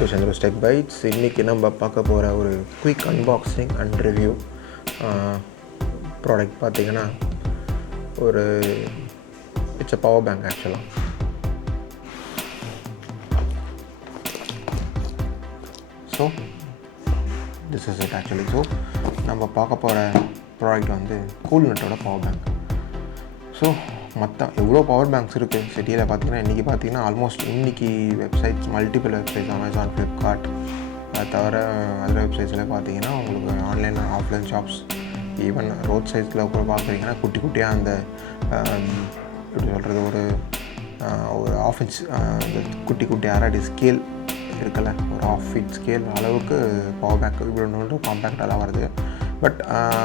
to Chandru'sTechBytes. இன்னைக்கு நம்ம பார்க்க போகிற ஒரு quick unboxing and review product பார்த்தீங்கன்னா ஒரு இட்ஸ் அ பவர் பேங்க் ஆக்சுவலாக. So this is it actually. So நம்ம பார்க்க போகிற ப்ராடக்ட் வந்து கூல்நட்டோட பவர் பேங்க். ஸோ மற்ற எவ்வளோ பவர் பேங்க்ஸ் இருக்குது சிட்டியில் பார்த்தீங்கன்னா, இன்றைக்கி பார்த்தீங்கன்னா ஆல்மோஸ்ட் இன்றைக்கி websites multiple websites Amazon, Flipkart, அதை தவிர அதில் வெப்சைட்ஸில் பார்த்தீங்கன்னா உங்களுக்கு online offline shops, even road சைட்ஸில் கூட பார்க்குறீங்கன்னா குட்டி குட்டியாக அந்த எப்படி சொல்கிறது ஒரு ஆஃபீஸ் குட்டி குட்டி அரடி ஸ்கேல் இருக்குல்ல, ஒரு ஆஃபீட் ஸ்கேல் அளவுக்கு பவர் பேங்க் இப்படி ஒன்று காம்பேக்டாக தான் வருது. பட்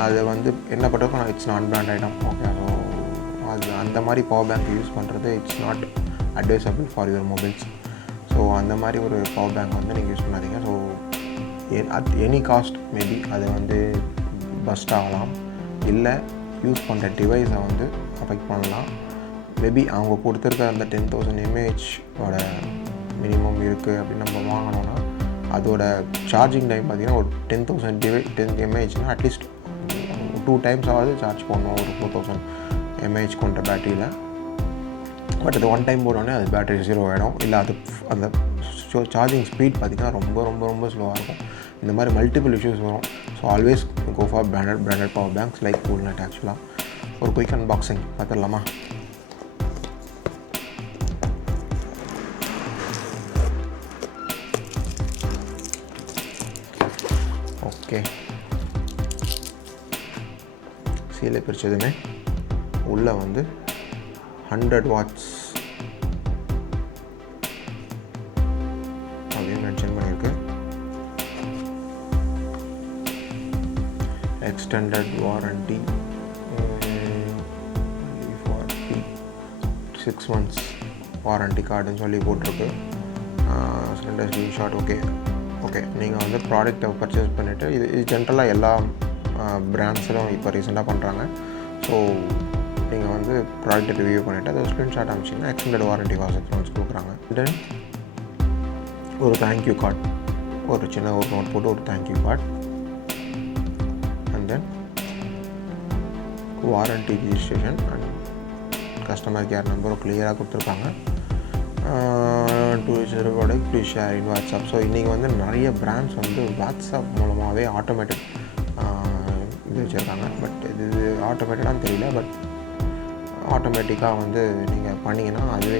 அது வந்து என்ன பண்ணுறதுக்கும் இட்ஸ் நான் பிராண்ட் ஐட்டம். ஓகே, ஸோ அது அந்த மாதிரி பவர் பேங்க் யூஸ் பண்ணுறது it's not advisable for your mobiles. So அந்த மாதிரி ஒரு பவர் பேங்க் வந்து நீங்கள் யூஸ் பண்ணாதீங்க. So at any cost maybe அது வந்து பஸ்ட் ஆகலாம், இல்லை யூஸ் பண்ணுற டிவைஸை வந்து அஃபெக்ட் பண்ணலாம். மேபி அவங்க கொடுத்துருக்க அந்த 10,000 mAh மினிமம் இருக்குது அப்படின்னு நம்ம வாங்கினோன்னா அதோட சார்ஜிங் டைம் பார்த்திங்கன்னா ஒரு 10 mAhனா அட்லீஸ்ட் 2 times ஆகுது சார்ஜ் பண்ணணும் ஒரு 4,000 mAh கொண்ட பேட்டரியில். பட் அது 1 time போட்டோடனே அது பேட்டரி ஜீரோ ஆகிடும், இல்லை அது அந்த சார்ஜிங் ஸ்பீட் பார்த்திங்கன்னா ரொம்ப ரொம்ப ரொம்ப ஸ்லோவாக இருக்கும். இந்த மாதிரி மல்டிபிள் இஷ்யூஸ் வரும். So always go for branded power banks like கூல்நட். ஆக்சுவலாக ஒரு குயிக் அன்பாக்சிங் பார்த்துடலாமா? ஓகே, சீலை பிரித்ததுமே உள்ளே வந்து 100 watts அப்படின்னு மென்ஷன் பண்ணியிருக்கு. Extended warranty for 6 months warranty கார்டுன்னு சொல்லி போட்டிருக்கு. Cylinder screenshot. ஓகே, நீங்கள் வந்து ப்ராடக்டை பர்ச்சேஸ் பண்ணிவிட்டு இது ஜென்ரலாக எல்லா பிராண்ட்ஸிலும் இப்போ ரீசெண்டாக பண்ணுறாங்க. ஸோ நீங்கள் வந்து ப்ராடக்ட்டை ரிவ்யூ பண்ணிவிட்டு அதை ஸ்க்ரீன்ஷாட் அனுப்பிச்சிங்கன்னா எக்ஸ்டெண்டட் வாரண்டி ஃபார் 6 months கொடுக்குறாங்க. தென் ஒரு தேங்க்யூ கார்டு, ஒரு சின்ன ஒரு நோட் போட்டு ஒரு thank you card, and then warranty registration and customer care நம்பரும் கிளியராக கொடுத்துருக்காங்க. To product please share in WhatsApp. So இன்றைக்கி வந்து நிறைய பிராண்ட்ஸ் வந்து வாட்ஸ்அப் மூலமாகவே ஆட்டோமேட்டிக் இது வச்சுருக்காங்க. பட் இது ஆட்டோமேட்டிக்கானு தெரியல. பட் ஆட்டோமேட்டிக்காக வந்து நீங்கள் பண்ணிங்கன்னா அதுவே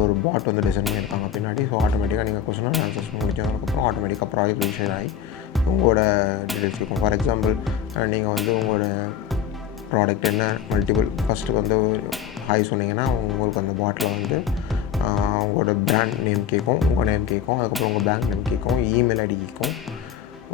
ஒரு பாட் வந்து டிசைன் பண்ணியிருக்காங்க பின்னாடி. ஸோ ஆட்டோமேட்டிக்காக நீங்கள் கொஸ்டின் அண்ட் ஆன்சர்ஸ் முடிச்சதுக்கப்புறம் ஆட்டோமேட்டிக்காக ப்ராடக்ட் ரிஜிஸ்டர் ஆகி உங்களோட டீட்டெயில்ஸ் இருக்கும். ஃபார் எக்ஸாம்பிள், நீங்கள் வந்து உங்களோட ப்ராடக்ட் என்ன மல்டிபிள் ஃபஸ்ட்டு வந்து ஹாய் சொன்னீங்கன்னா உங்களுக்கு அந்த பாட்டில் வந்து உங்களோட பிராண்ட் நேம் கேட்கும், உங்கள் நேம் கேட்கும், அதுக்கப்புறம் உங்கள் பேங்க் நேம் கேட்கும், இமெயில் ஐடி கேட்கும்.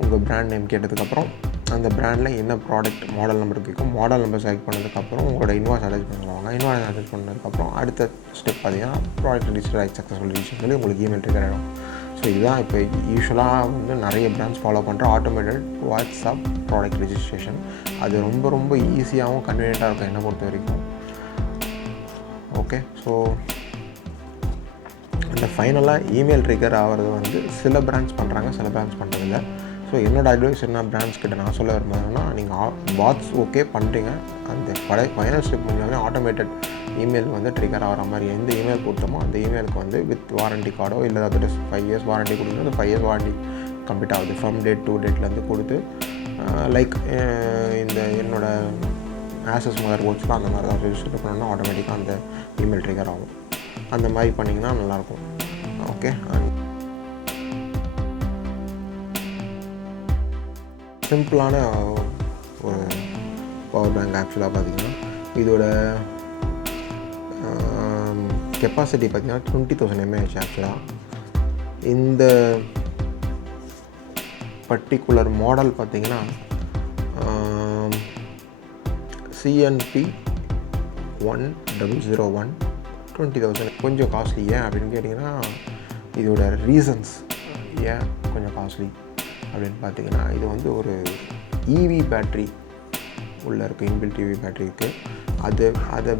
உங்கள் பிராண்ட் நேம் கேட்டதுக்கப்புறம் அந்த பிராண்டில் என்ன ப்ராடக்ட் மாடல் நம்பர் கேட்கும். மாடல் நம்பர் செலக்ட் பண்ணதுக்கப்புறம் உங்களோட இன்வாய்ஸ் அட்டாச் பண்ணுவாங்க. இன்வாய்ஸ் அட்டாச் பண்ணதுக்கப்புறம் அடுத்த ஸ்டெப் பார்த்தீங்கன்னா ப்ராடக்ட் ரிஜிஸ்டர் ஆகி சக்ஸஸ்ஃபுல் ரிஜிஸ்டர் சொல்லி உங்களுக்கு இமெயில் ட்ரிகர் ஆகிடும். ஸோ இதுதான் இப்போ யூஸ்வலாக வந்து நிறைய பிராண்ட்ஸ் ஃபாலோ பண்ணுற ஆட்டோமேட்டட் வாட்ஸ்அப் ப்ராடக்ட் ரிஜிஸ்ட்ரேஷன். அது ரொம்ப ரொம்ப ஈஸியாகவும் கன்வீனியண்ட்டாக இருக்கும் என்னை பொறுத்த வரைக்கும். ஓகே, ஸோ அந்த ஃபைனலாக இமெயில் ட்ரிகர் ஆகிறது வந்து சில பிராண்ட்ஸ் பண்ணுறாங்க, சில பிராண்ட்ஸ் பண்ணுறதில்ல. ஸோ என்னோடய அட்வைஸ் என்ன பிராண்ட்ஸ் கிட்ட நான் சொல்ல விரும்புகிறேன்னா, நீங்கள் பாட்ஸ் ஓகே பண்ணுறீங்க, அந்த ஃபைனல் ஸ்டெப் முடிஞ்சாலே ஆட்டோமேட்டட் இமெயில் வந்து ட்ரிகர் ஆகிற மாதிரி எந்த இமெயில் கொடுத்தோமோ அந்த இமெயிலுக்கு வந்து வித் வாரண்டி கார்டோ இல்லை அதோட 5 years வாரண்டி கொடுக்குறது 5 years வாரண்டி கம்ப்ளீட் ஆகுது ஃப்ரம் டேட் டு டேட்லேருந்து கொடுத்து. லைக் இந்த என்னோடய ஆசஸ் மதர் போர்ட்ஸ்லாம் அந்த மாதிரி தான் ரிஜிஸ்டர் பண்ணோன்னா ஆட்டோமேட்டிக்காக அந்த இமெயில் ட்ரிகர் ஆகும். அந்த மாதிரி பண்ணிங்கன்னா நல்லாயிருக்கும். ஓகே, சிம்பிளான ஒரு பவர் பேங்க். ஆக்சுவலாக பார்த்திங்கன்னா இதோட கெப்பாசிட்டி பார்த்திங்கன்னா 20,000 mAh. ஆக்சுவலாக இந்த பர்டிகுலர் மாடல் பார்த்திங்கன்னா CNP 1001 20,000 கொஞ்சம் காஸ்ட்லி. ஏன் அப்படின்னு கேட்டிங்கன்னா இதோட ரீசன்ஸ் ஏன் கொஞ்சம் காஸ்ட்லி அப்படின்னு பார்த்தீங்கன்னா, இது வந்து ஒரு இவி பேட்ரி உள்ளே இருக்குது, இன்பில்ட் இவி பேட்ரி இருக்குது. அதை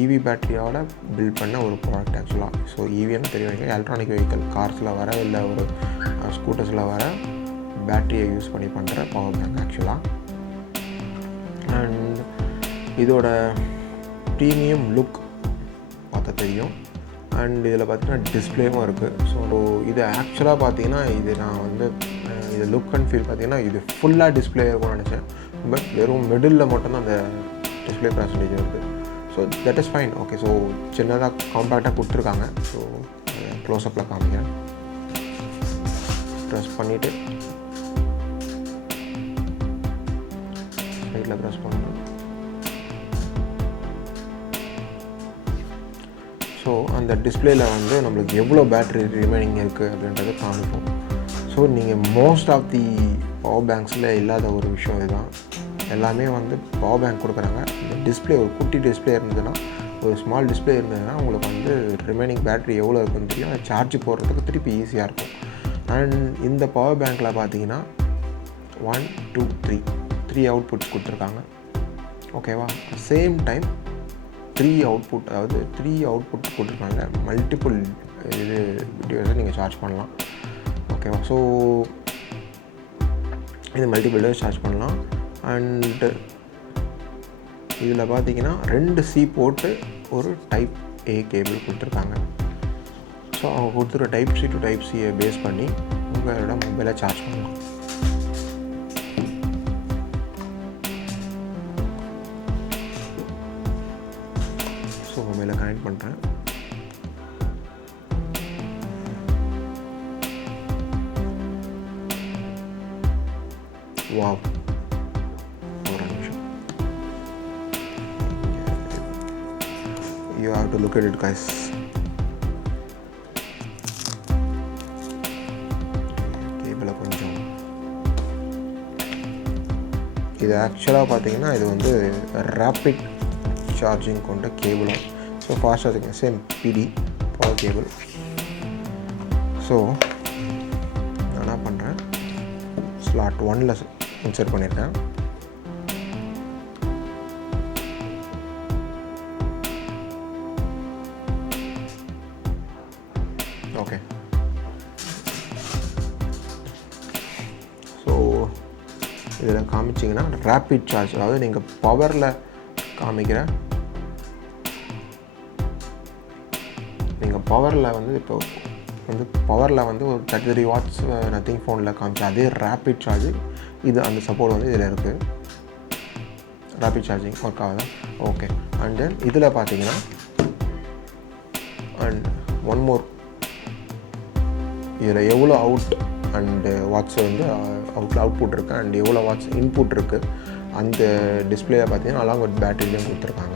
EV பேட்டரியோட பில்ட் பண்ண ஒரு ப்ராடக்ட் ஆக்சுவலாக. ஸோ EVன்னு தெரியும், எலக்ட்ரானிக் வெஹிக்கிள் கார்ஸில் வர இல்லை ஒரு ஸ்கூட்டர்ஸில் வர பேட்டரியை யூஸ் பண்ணி பண்ணுற பவர் பேங்க் ஆக்சுவலாக. அண்ட் இதோட ப்ரீமியம் லுக் பார்த்தா தெரியும். அண்ட் இதில் பார்த்தீங்கன்னா டிஸ்பிளேவும் இருக்குது. ஸோ இது ஆக்சுவலாக பார்த்தீங்கன்னா இது நான் வந்து இது லுக் அண்ட் ஃபீல் பார்த்தீங்கன்னா இது ஃபுல்லாக டிஸ்பிளே இருக்கும்னு நினச்சேன். பட் வெறும் மிடில் மட்டும்தான் அந்த டிஸ்பிளே பர்சன்டேஜ் இருக்குது. So that is fine. Okay, so சின்னதாக காம்பேக்டாக கொடுத்துருக்காங்க. ஸோ க்ளோஸ்அப்பில் காமிக்கிறேன். ப்ரெஸ் பண்ணிவிட்டு சைடில் ப்ரெஸ் பண்ணுறேன். ஸோ அந்த டிஸ்பிளேயில் வந்து நம்மளுக்கு எவ்வளோ பேட்ரி ரிமைனிங் இருக்குது அப்படின்றத காமிப்போம். ஸோ நீங்கள் மோஸ்ட் ஆஃப் தி பவர் பேங்க்ஸில் இல்லாத ஒரு விஷயம் இதுதான். எல்லாமே வந்து பவர் பேங்க் கொடுக்குறாங்க. இந்த டிஸ்பிளே ஒரு குட்டி டிஸ்பிளே இருந்ததுன்னா, ஒரு ஸ்மால் டிஸ்பிளே இருந்ததுன்னா உங்களுக்கு வந்து ரிமைனிங் பேட்ரி எவ்வளோ இருக்குன்னு தெரியும். அதை சார்ஜ் போடுறதுக்கு திருப்பி ஈஸியாக இருக்கும். அண்ட் இந்த பவர் பேங்க்கில் பார்த்தீங்கன்னா 1 2 3 அவுட்புட்ஸ் கொடுத்துருக்காங்க. ஓகேவா? சேம் டைம் 3 அவுட்புட், அதாவது 3 அவுட்புட் கொடுத்துருக்காங்க. மல்டிபிள் இது வீடியோஸை நீங்கள் சார்ஜ் பண்ணலாம். ஓகேவா? ஸோ இது மல்டிபிள் டேஸ் சார்ஜ் பண்ணலாம். அண்டு இதில் பார்த்தீங்கன்னா 2 C போட்டு ஒரு டைப் A கேபிள் கொடுத்துருக்காங்க. ஸோ அவங்க கொடுத்துருக்க டைப் C டு டைப் Cயை பேஸ் பண்ணி உங்களோட மொபைலை சார்ஜ் பண்ணலாம். ஸோ மொபைலை கனெக்ட் பண்ணுறேன். வாவ், ஒரு நிமிஷம். You have to look at it, guys. கேபிளை கொஞ்சம் இது ஆக்சுவலாக பார்த்தீங்கன்னா இது வந்து ரேப்பிட் சார்ஜிங் கொண்ட கேபிளும். So fast charging same PD power cable. So நான் என்ன பண்ணுறேன், ஸ்லாட் 1ல் இன்சர்ட் பண்ணியிருக்கேன். ஓகே, ஸோ இதில் காமிச்சிங்கன்னா ரேப்பிட் சார்ஜ், அதாவது நீங்கள் பவரில் காமிக்கிற நீங்கள் பவரில் வந்து இப்போ வந்து பவரில் வந்து ஒரு 33 வாட்ஸ் நத்திங் ஃபோனில் காமிச்சு அதே ரேப்பிட் சார்ஜிங் இது அந்த சப்போர்ட் வந்து இதில் இருக்குது. ரேப்பிட் சார்ஜிங் ஒர்க் ஆகுது. ஓகே, அண்ட் தென் இதில் பார்த்தீங்கன்னா அண்ட் ஒன் மோர், இதில் எவ்வளோ அவுட் அண்டு வாட்ஸ் வந்து அவுட்புட் இருக்குது அண்ட் எவ்வளோ வாட்ஸ் இன்புட் இருக்குது அந்த டிஸ்பிளேயை பார்த்தீங்கன்னா அலாங் வித் பேட்டரிலையும் கொடுத்துருக்காங்க.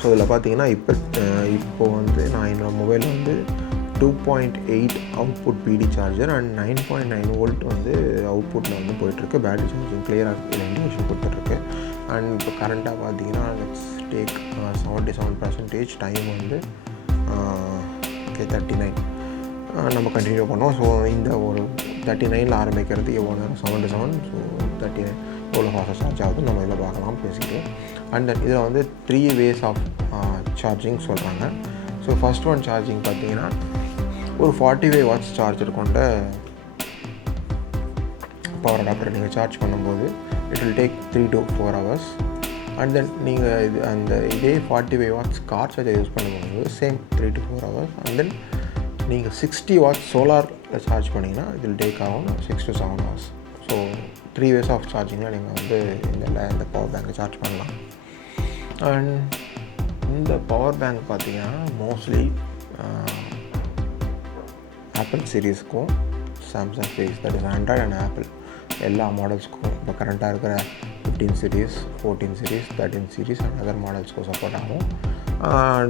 ஸோ இதில் பார்த்தீங்கன்னா இப்போ வந்து நான் என்னோடய மொபைல் வந்து 2.8 output PD charger and 9.9 volt வந்து அவுட்புட்டில் வந்து போயிட்டுருக்கு. பேட்டரி சார்ஜிங் கிளியராக இதில் இண்டிகேஷன் கொடுத்துட்ருக்கு. அண்ட் இப்போ கரண்ட்டாக பார்த்தீங்கன்னா லெட்ஸ் டேக் 77% டைம் வந்து 39 நம்ம கண்டினியூ பண்ணோம். ஸோ இந்த ஒரு 39ல் ஆரம்பிக்கிறது எவ்வளோ நேரம், 7 to 7. ஸோ 39 எவ்வளோ ஃபாஸ்ட்டாக சார்ஜ் ஆகுது நம்ம இதில் பார்க்கலாம் பேசிக்கிட்டு. அண்ட் தென் இதில் வந்து 3 ways ஆஃப் சார்ஜிங் சொல்கிறாங்க. ஸோ ஃபஸ்ட் ஒன் சார்ஜிங் பார்த்தீங்கன்னா ஒரு 45 வாட்ஸ் சார்ஜர் கொண்ட பவர் அடாப்டர் நீங்கள் சார்ஜ் பண்ணும்போது it will take 3 to 4 hours. And then நீங்கள் இதே 45 வாட்ஸ் கார் சார்ஜர் யூஸ் பண்ணும்போது same 3 to 4 hours. And then நீங்கள் 60 வாட்ஸ் சோலாரில் சார்ஜ் பண்ணிங்கன்னா இட் வில் டேக் ஆகும் 6 to 7 hours. So 3 ways of சார்ஜிங்கில் நீங்கள் வந்து இந்த பவர் பேங்கை சார்ஜ் பண்ணலாம். அண்ட் இந்த பவர் பேங்க் பார்த்தீங்கன்னா மோஸ்ட்லி ஆப்பிள் சீரீஸ்க்கும் Samsung series, that is Android and Apple எல்லா மாடல்ஸ்க்கும் இப்போ கரண்ட்டாக இருக்கிற 15 series, 14 series, 13 series and other மாடல்ஸ்க்கும் சப்போர்ட் ஆகும்.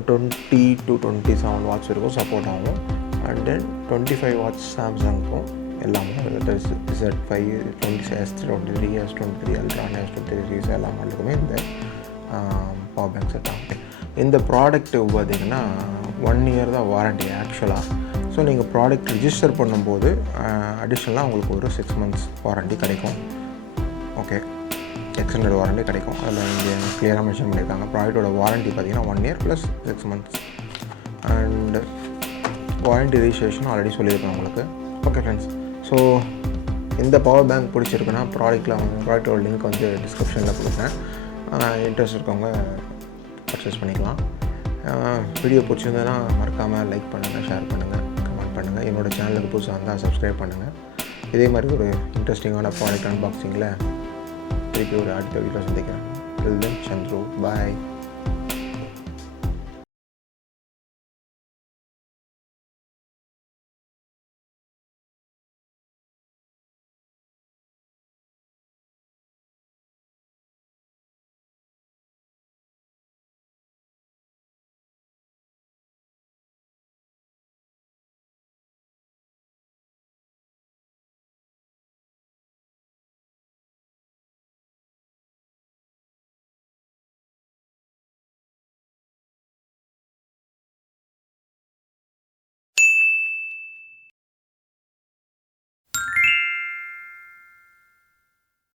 20 to 27 வாட்ஸ் வரைக்கும் சப்போர்ட் ஆகும். அண்ட் தென் 25 வாட்ஸ் சாம்சங்க்கும் எல்லா model Z5, S23, S23 Ultra, S23 series எல்லா மாடலுக்குமே இந்த பவர் பேங்க் செட் ஆகும். இந்த ப்ராடக்ட்டு பார்த்திங்கன்னா 1 year தான் வாரண்ட்டி ஆக்சுவலாக. ஸோ நீங்கள் ப்ராடக்ட் ரிஜிஸ்டர் பண்ணும்போது அடிஷ்னலாக உங்களுக்கு ஒரு 6 months வாரண்ட்டி கிடைக்கும். ஓகே, எக்ஸ்டெண்டட் வாரண்டி கிடைக்கும். அதில் இங்கே கிளியராக மென்ஷன் பண்ணியிருக்காங்க. ப்ராடக்ட்டோட வாரண்டி பார்த்தீங்கன்னா 1 year plus 6 months. And warranty registration already சொல்லியிருக்கேன் உங்களுக்கு. ஓகே ஃப்ரெண்ட்ஸ், ஸோ இந்த பவர் பேங்க் பிடிச்சிருக்குன்னா ப்ராடக்ட்டோட லிங்க் வந்து டிஸ்கிரிப்ஷனில் கொடுக்குறேன். இன்ட்ரெஸ்ட் இருக்கவங்க பர்ச்சேஸ் பண்ணிக்கலாம். வீடியோ பிடிச்சிருந்ததுன்னா மறக்காமல் லைக் பண்ணுங்கள், ஷேர் பண்ணுங்கள், கமெண்ட் பண்ணுங்கள். என்னோடய சேனலுக்கு புதுசாக இருந்தால் சப்ஸ்கிரைப் பண்ணுங்கள். இதே மாதிரி ஒரு இன்ட்ரெஸ்டிங்கான ப்ராடக்ட் அன்பாக்சிங்கில் திருப்பி ஒரு அடுத்த வீடியோ சந்திக்கிறேன். Till then, Chandru, bye.